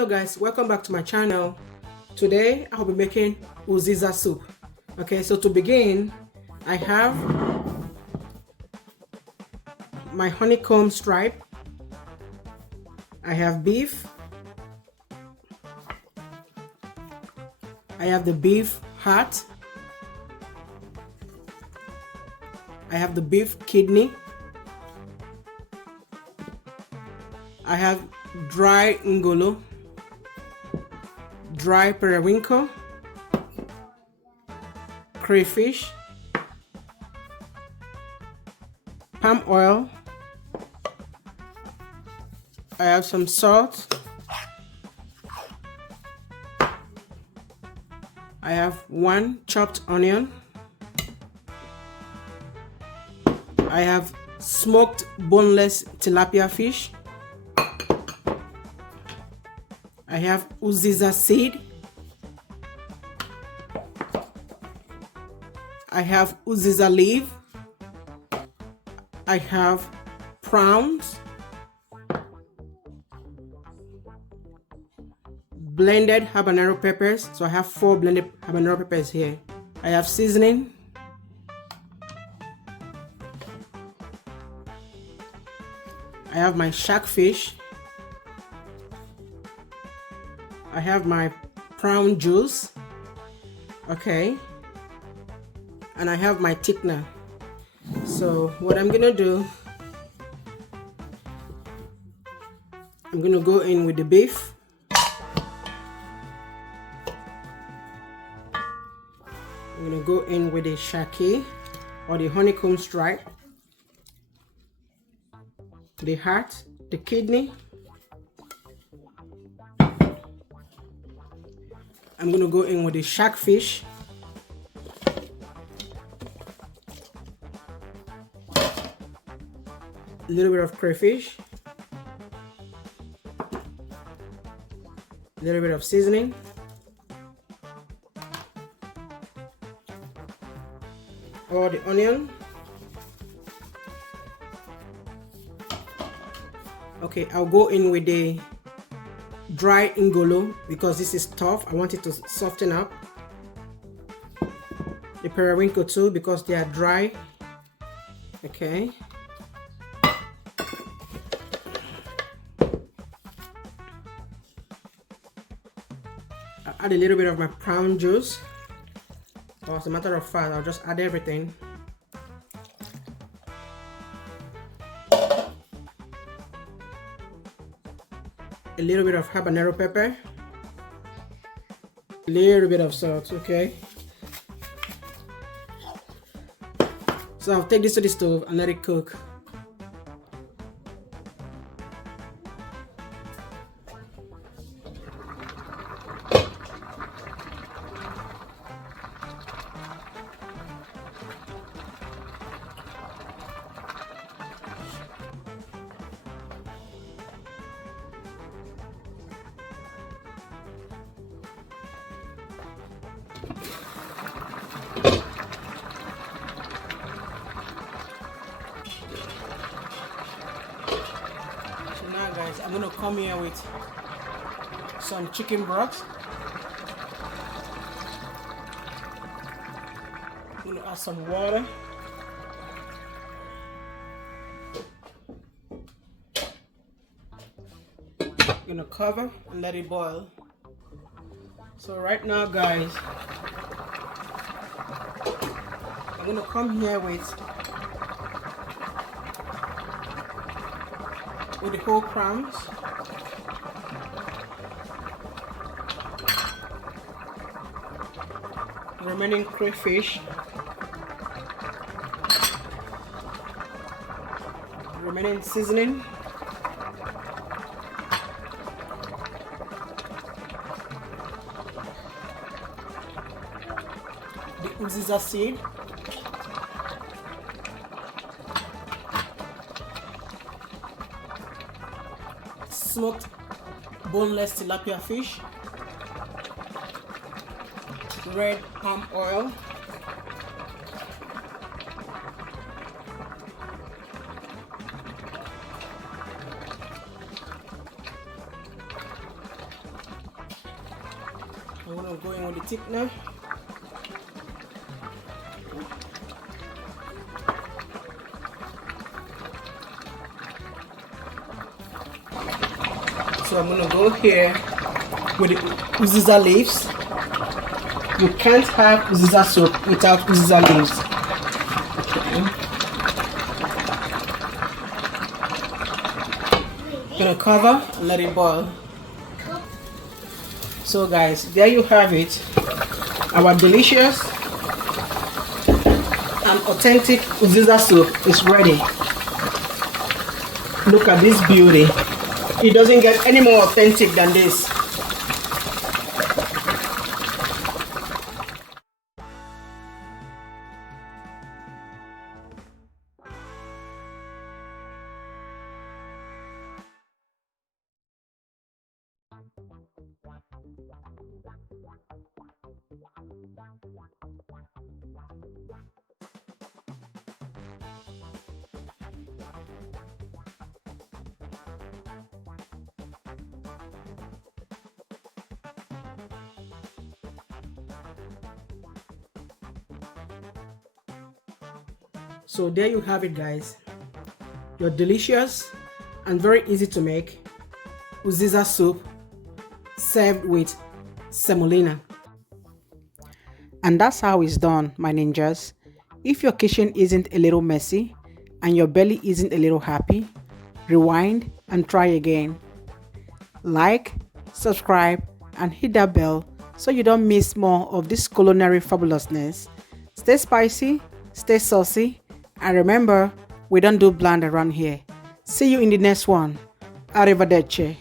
Hello guys, welcome back to my channel. Today I'll be making Uziza soup. Okay, so to begin, I have my honeycomb stripe, I have beef, I have the beef heart, I have the beef kidney, I have dry ngolo, dry periwinkle, crayfish, palm oil, I have some salt, I have one chopped onion, I have smoked boneless tilapia fish, I have Uziza seed, I have Uziza leaf, I have prawns, blended habanero peppers, so I have 4 blended habanero peppers here. I have seasoning, I have my shark fish, I have my prawn juice, okay, and I have my thickener. So what I'm gonna do, I'm gonna go in with the beef, I'm gonna go in with the shaki or the honeycomb stripe, the heart, the kidney. I'm gonna go in with the shark fish, a little bit of crayfish, a little bit of seasoning, or the onion. Okay, I'll go in with the dry ngolo because this is tough. I want it to soften up. The periwinkle too because they are dry. Okay. I'll add a little bit of my prawn juice. Or as a matter of fact, I'll just add everything. A little bit of habanero pepper, a little bit of salt, okay? So I'll take this to the stove and let it cook. Now guys, I'm gonna come here with some chicken broth. I'm gonna add some water. I'm gonna cover and let it boil. So right now guys, I'm gonna come here with the whole prawns, remaining crayfish, remaining seasoning, the Uziza seed, smoked boneless tilapia fish, red palm oil, go in with the thickener. So I'm gonna go here with the Uziza leaves. You can't have Uziza soup without Uziza leaves. Okay. Gonna cover and let it boil. So guys, there you have it. Our delicious and authentic Uziza soup is ready. Look at this beauty. It doesn't get any more authentic than this. So there you have it, guys. Your delicious and very easy to make Uziza soup served with semolina. And that's how it's done, my ninjas. If your kitchen isn't a little messy and your belly isn't a little happy, rewind and try again. Like, subscribe, and hit that bell so you don't miss more of this culinary fabulousness. Stay spicy, stay saucy, and remember, we don't do bland around here. See you in the next one. Arrivederci.